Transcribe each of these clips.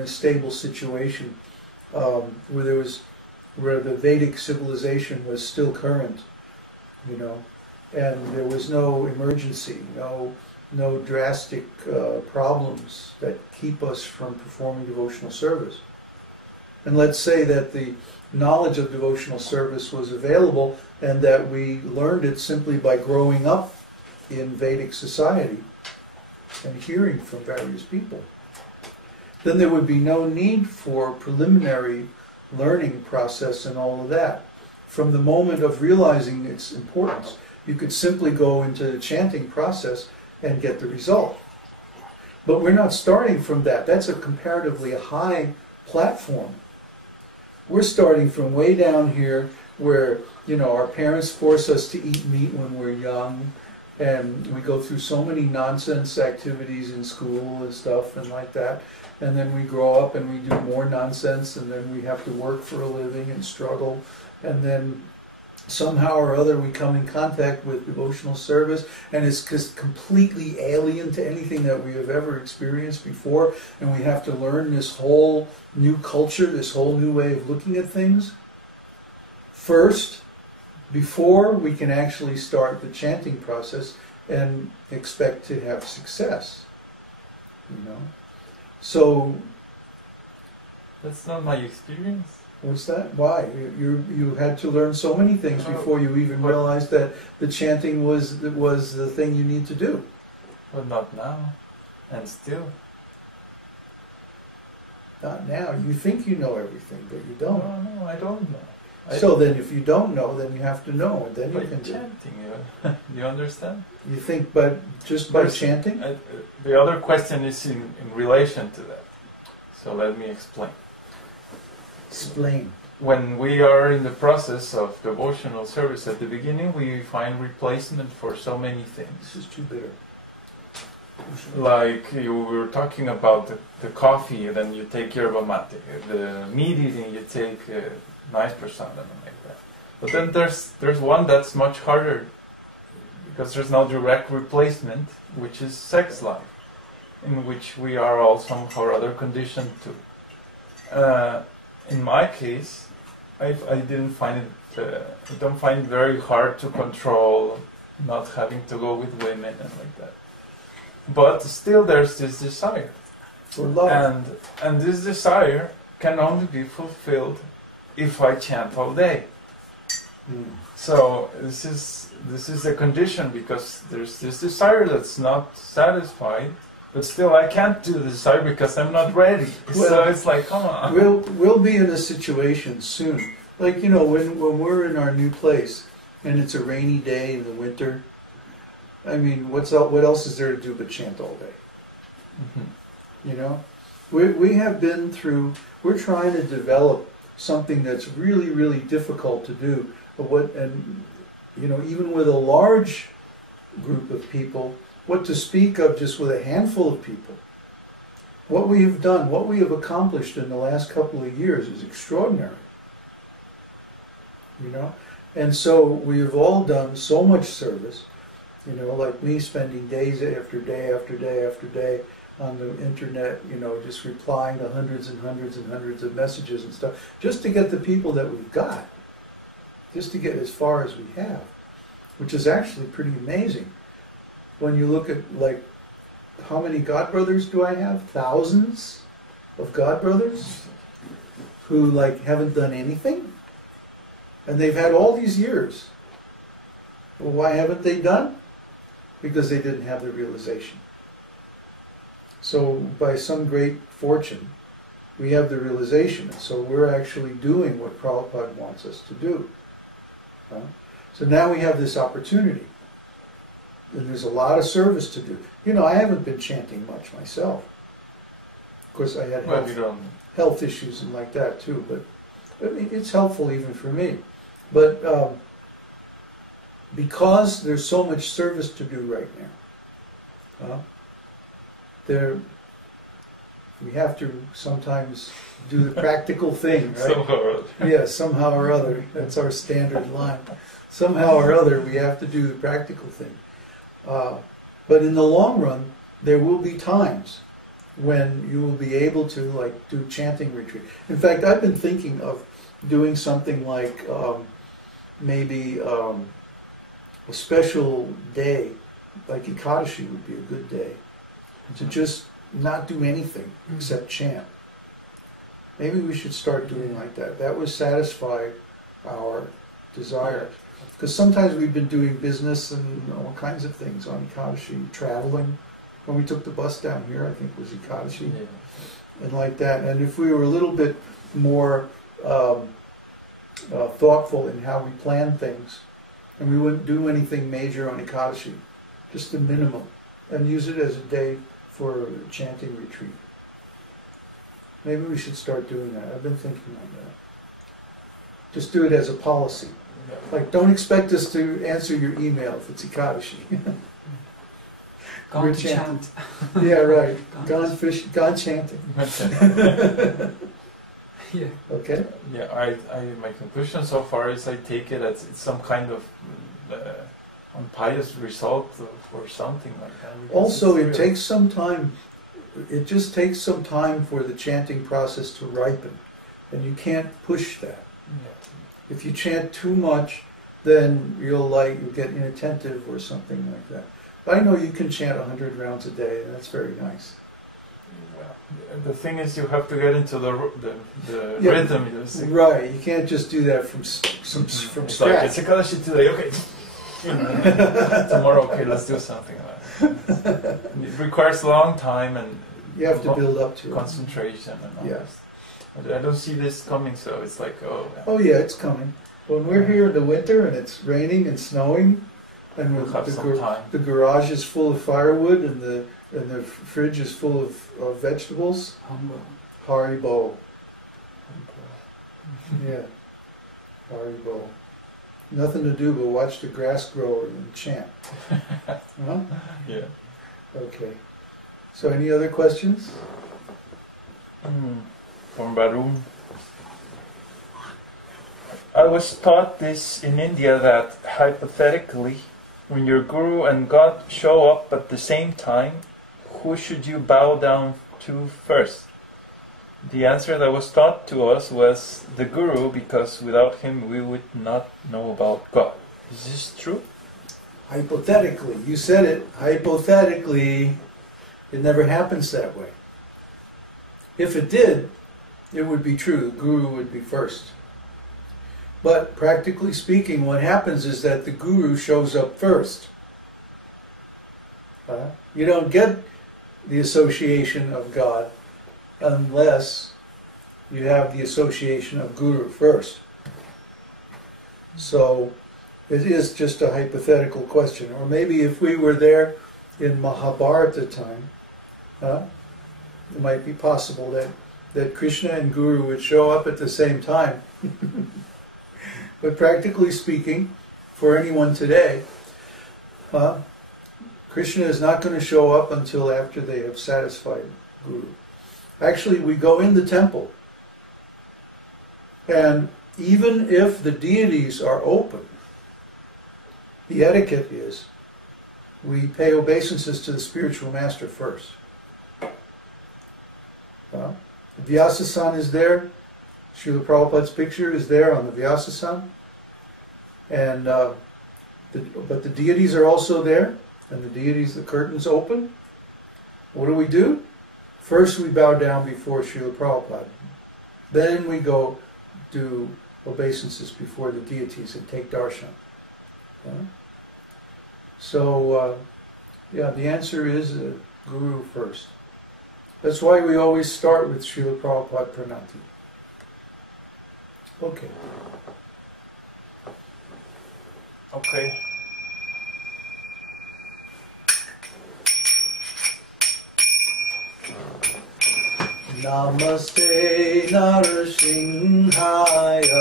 in a stable situation where the Vedic civilization was still current, and there was no emergency, no drastic problems that keep us from performing devotional service. And let's say that the knowledge of devotional service was available and that we learned it simply by growing up in Vedic society and hearing from various people. Then there would be no need for preliminary learning process and all of that. From the moment of realizing its importance, you could simply go into the chanting process and get the result. But we're not starting from that. That's a comparatively high platform. We're starting from way down here where, our parents force us to eat meat when we're young, and we go through so many nonsense activities in school and stuff and like that. And then we grow up and we do more nonsense, and then we have to work for a living and struggle. And then somehow or other we come in contact with devotional service, and it's just completely alien to anything that we have ever experienced before, and we have to learn this whole new culture, this whole new way of looking at things first, before we can actually start the chanting process and expect to have success. So that's not my experience. What's that? Why? You had to learn so many things before you even realized that the chanting was the thing you need to do. But not now, and still. Not now. You think you know everything, but you don't. No, I don't know. So then, if you don't know, then you have to know, and then you can do. Chanting, you understand? You think, but just by chanting? The other question is in relation to that. So let me explain. Explain. When we are in the process of devotional service at the beginning, we find replacement for so many things. This is too bitter. Like you were talking about the coffee, then you take yerba mate. The meat eating, you take nice prasadam like that. But then there's one that's much harder, because there's no direct replacement, which is sex life, in which we are all somehow or other conditioned to. In my case, I don't find it very hard to control not having to go with women and like that. But still there's this desire. For love. And this desire can only be fulfilled if I chant all day. So this is the condition, because there's this desire that's not satisfied. But still, I can't do the desire because I'm not ready. Well, so it's like, come on. We'll be in a situation soon. Like, when we're in our new place and it's a rainy day in the winter, I mean, what else is there to do but chant all day? Mm-hmm. We have been through, we're trying to develop something that's really, really difficult to do. Even with a large group of people, what to speak of just with a handful of people. What we have done, what we have accomplished in the last couple of years is extraordinary. And so we have all done so much service, like me spending days after day after day after day on the internet, just replying to hundreds and hundreds and hundreds of messages and stuff, just to get the people that we've got, just to get as far as we have, which is actually pretty amazing. When you look at, how many godbrothers do I have? Thousands of godbrothers who, haven't done anything? And they've had all these years. Well, why haven't they done? Because they didn't have the realization. So, by some great fortune, we have the realization. And so we're actually doing what Prabhupada wants us to do. So now we have this opportunity. And there's a lot of service to do. I haven't been chanting much myself. Of course, I had health issues and like that too, but I mean, it's helpful even for me. But because there's so much service to do right now, we have to sometimes do the practical thing, right? Somehow or other. Yeah, somehow or other. That's our standard line. Somehow or other, we have to do the practical thing. But in the long run, there will be times when you will be able to like do chanting retreat. In fact, I've been thinking of doing something like maybe a special day, like Ekadashi would be a good day, to just not do anything except chant. Maybe we should start doing like that. That would satisfy our desires. Because sometimes we've been doing business and all kinds of things on Ekadashi, traveling. When we took the bus down here, I think it was Ekadashi, and like that. And if we were a little bit more thoughtful in how we plan things, and we wouldn't do anything major on Ekadashi, just the minimum, and use it as a day for chanting retreat. Maybe we should start doing that. I've been thinking on that. Just do it as a policy. Like, don't expect us to answer your email if it's Ekadashi. Gone to chant. Yeah, right. Gone chanting. Yeah. Okay. Yeah, my conclusion so far is I take it as it's some kind of unpious result or something like that. Also, it takes some time. It just takes some time for the chanting process to ripen, and you can't push that. Yeah. If you chant too much, then you'll get inattentive or something like that. But I know you can chant 100 rounds a day, and that's very nice. Well, the thing is, you have to get into the rhythm. Right, you can't just do that from It's scratch. like, it's Ekadashi today, okay. Tomorrow, okay, let's do something like that. It requires a long time and You have to build up to it. concentration and all Yeah. this. I don't see this coming, so it's like, oh. Oh yeah, it's coming. When we're here in the winter and it's raining and snowing, and We'll have some time. the garage is full of firewood and the fridge is full of vegetables. Haribo. Yeah. Haribo. Nothing to do but watch the grass grow and chant. Huh? Yeah. Okay. So any other questions? From Barun. I was taught this in India that hypothetically, when your guru and God show up at the same time, who should you bow down to first? The answer that was taught to us was the guru, because without him we would not know about God. Is this true? Hypothetically. You said it. Hypothetically. It never happens that way. If it did, it would be true. The guru would be first. But practically speaking, what happens is that the guru shows up first. You don't get the association of God unless you have the association of guru first. So it is just a hypothetical question. Or maybe if we were there in Mahabharata time, it might be possible that Krishna and Guru would show up at the same time. But practically speaking, for anyone today, Krishna is not going to show up until after they have satisfied Guru. Actually, we go in the temple, and even if the deities are open, the etiquette is we pay obeisances to the spiritual master first. Vyasa-san is there. Srila Prabhupada's picture is there on the Vyasa-san. And but the deities are also there, and the deities, the curtains open. What do? First we bow down before Srila Prabhupada. Then we go do obeisances before the deities and take darshan. So, the answer is Guru first. That's why we always start with Srila Prabhupada Pranati. Okay. Okay. Namaste Narasimhaya.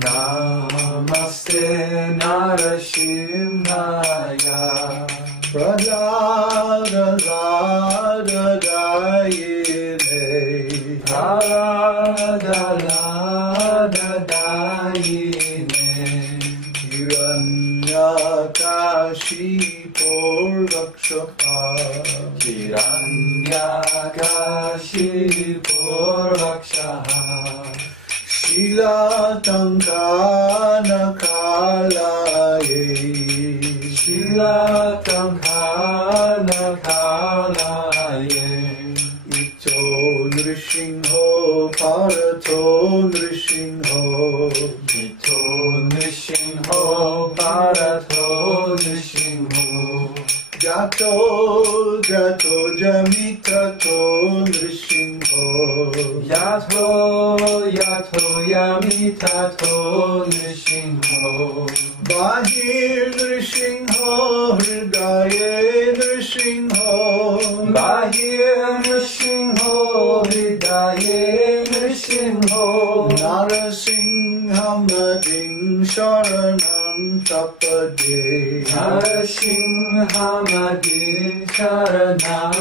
Namaste Narasimhaya. Pradadadadayine. Pradadadadayine. Hiranyakashi Purvakshapa. Hiranyakashi Purvakshaha Shila Tankana Kalaye Shila Tankana Kalaye Ito Nrishingho Parato Nrishingho Ito Nrishingho Bharato Nrishingho Jato Jato Jamitato Nrishingho Yato Yato Yamitato Nrishingho Bahir Nrishingho Hridaye Nrishingho Bahir Nrishingho Hridaye Nrishingho Narasimham Nadim Sharanam Tapade Narasimham Nadim Sharanam